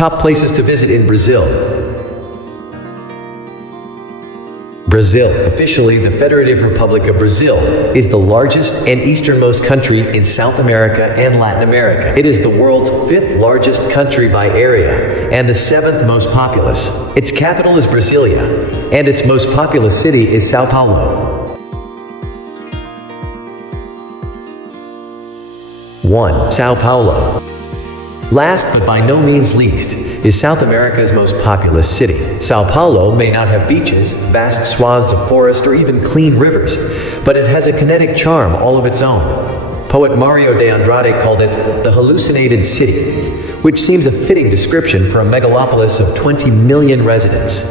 Top places to visit in Brazil. Brazil, officially the Federative Republic of Brazil, is the largest and easternmost country in South America and Latin America. It is the world's 5th largest country by area and the 7th most populous. Its capital is Brasilia, and its most populous city is Sao Paulo. 1. Sao Paulo. Last but by no means least, is South America's most populous city. Sao Paulo may not have beaches, vast swaths of forest, or even clean rivers, but it has a kinetic charm all of its own. Poet Mario de Andrade called it the hallucinated city, which seems a fitting description for a megalopolis of 20 million residents.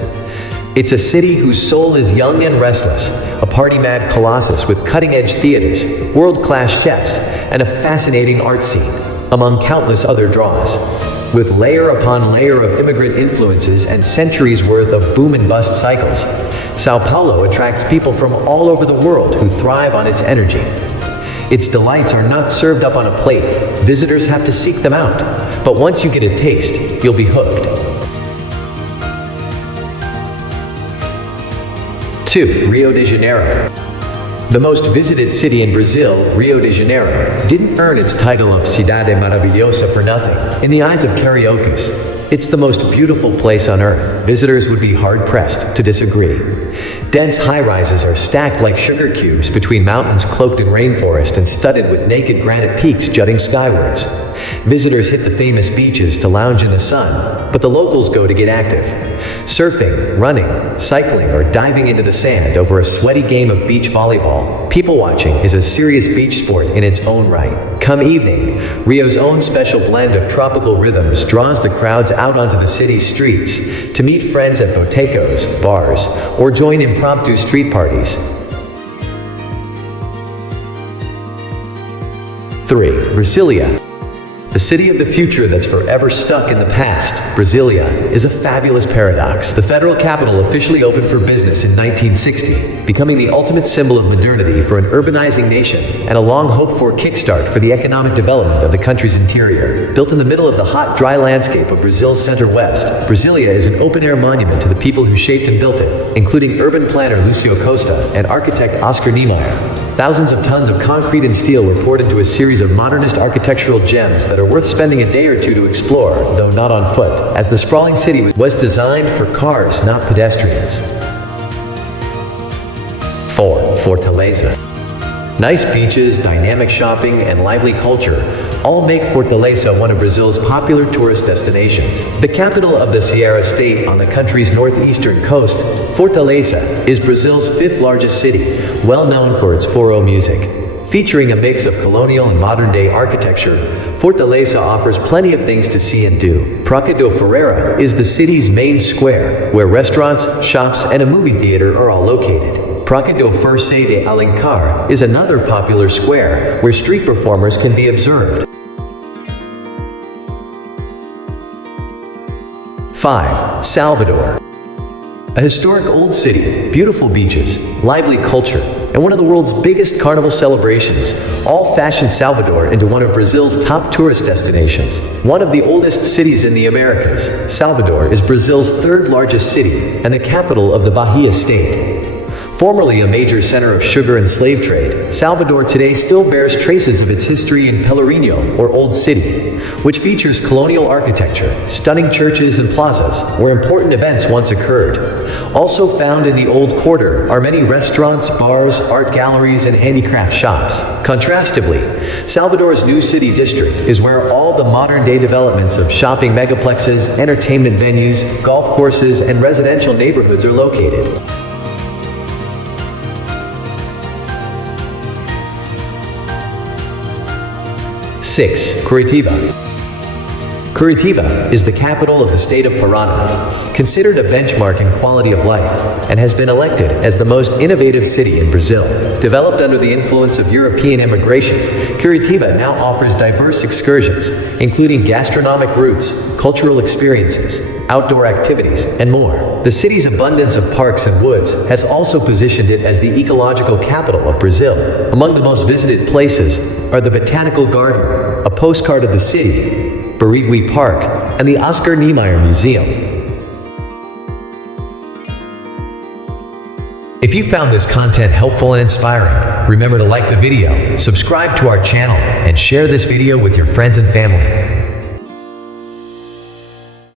It's a city whose soul is young and restless, a party-mad colossus with cutting-edge theaters, world-class chefs, and a fascinating art scene, among countless other draws. With layer upon layer of immigrant influences and centuries worth of boom and bust cycles, Sao Paulo attracts people from all over the world who thrive on its energy. Its delights are not served up on a plate. Visitors have to seek them out. But once you get a taste, you'll be hooked. 2. Rio de Janeiro. The most visited city in Brazil, Rio de Janeiro, didn't earn its title of Cidade Maravilhosa for nothing. In the eyes of cariocas, it's the most beautiful place on earth. Visitors would be hard-pressed to disagree. Dense high-rises are stacked like sugar cubes between mountains cloaked in rainforest and studded with naked granite peaks jutting skywards. Visitors hit the famous beaches to lounge in the sun, but the locals go to get active. Surfing, running, cycling, or diving into the sand over a sweaty game of beach volleyball. People watching is a serious beach sport in its own right. Come evening, Rio's own special blend of tropical rhythms draws the crowds out onto the city's streets to meet friends at botecos, bars, or join impromptu street parties. 3. Brasilia. The city of the future that's forever stuck in the past, Brasilia, is a fabulous paradox. The federal capital officially opened for business in 1960, becoming the ultimate symbol of modernity for an urbanizing nation and a long-hoped-for kickstart for the economic development of the country's interior. Built in the middle of the hot, dry landscape of Brazil's center-west, Brasilia is an open-air monument to the people who shaped and built it, including urban planner Lucio Costa and architect Oscar Niemeyer. Thousands of tons of concrete and steel were poured into a series of modernist architectural gems that are worth spending a day or two to explore, though not on foot, as the sprawling city was designed for cars, not pedestrians. 4. Fortaleza. Nice beaches, dynamic shopping, and lively culture all make Fortaleza one of Brazil's popular tourist destinations. The capital of the Ceará state on the country's northeastern coast, Fortaleza is Brazil's 5th largest city, well known for its forró music. Featuring a mix of colonial and modern-day architecture, Fortaleza offers plenty of things to see and do. Praça do Ferreira is the city's main square, where restaurants, shops, and a movie theater are all located. Praça do Força de Alencar is another popular square, where street performers can be observed. 5. Salvador. A historic old city, beautiful beaches, lively culture, and one of the world's biggest carnival celebrations, all fashioned Salvador into one of Brazil's top tourist destinations. One of the oldest cities in the Americas, Salvador is Brazil's 3rd largest city and the capital of the Bahia state. Formerly a major center of sugar and slave trade, Salvador today still bears traces of its history in Pelourinho, or Old City, which features colonial architecture, stunning churches and plazas, where important events once occurred. Also found in the Old Quarter are many restaurants, bars, art galleries, and handicraft shops. Contrastively, Salvador's new city district is where all the modern-day developments of shopping megaplexes, entertainment venues, golf courses, and residential neighborhoods are located. 6. Curitiba. Curitiba is the capital of the state of Paraná, considered a benchmark in quality of life, and has been elected as the most innovative city in Brazil. Developed under the influence of European immigration, Curitiba now offers diverse excursions, including gastronomic routes, cultural experiences, outdoor activities, and more. The city's abundance of parks and woods has also positioned it as the ecological capital of Brazil. Among the most visited places are the Botanical Garden, a postcard of the city, Barigui Park, and the Oscar Niemeyer Museum. If you found this content helpful and inspiring, remember to like the video, subscribe to our channel, and share this video with your friends and family.